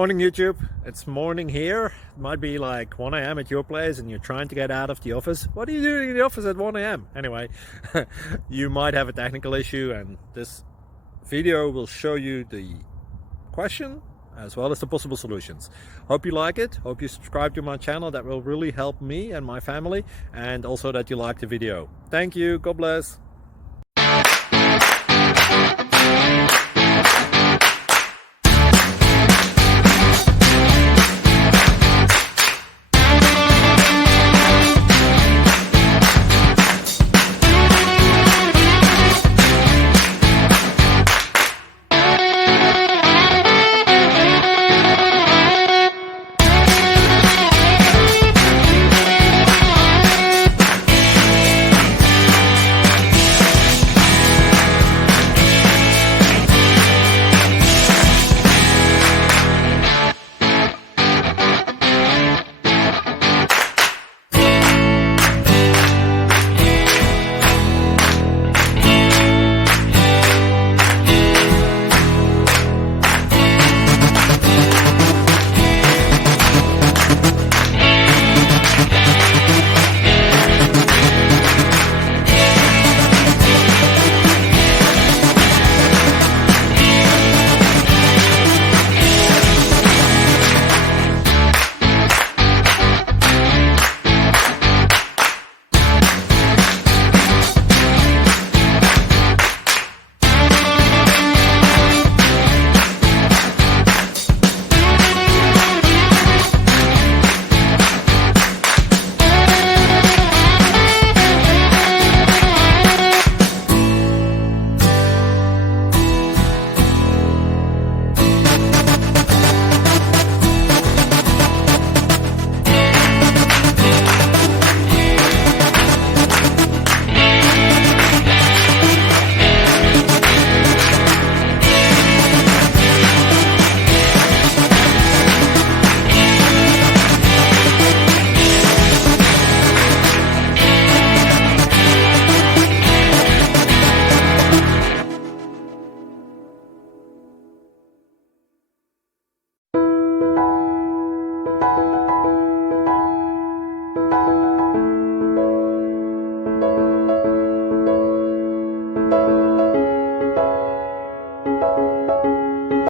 Morning YouTube, it's morning here. It might be like 1 a.m. at your place and you're trying to get out of the office. What are you doing in the office at 1 a.m.? Anyway, you might have a technical issue and this video will show you the question as well as the possible solutions. Hope you like it, hope you subscribe to my channel. That will really help me and my family, and also that you like the video. Thank you, God bless.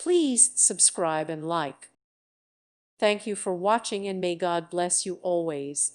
Please subscribe and like. Thank you for watching, and may God bless you always.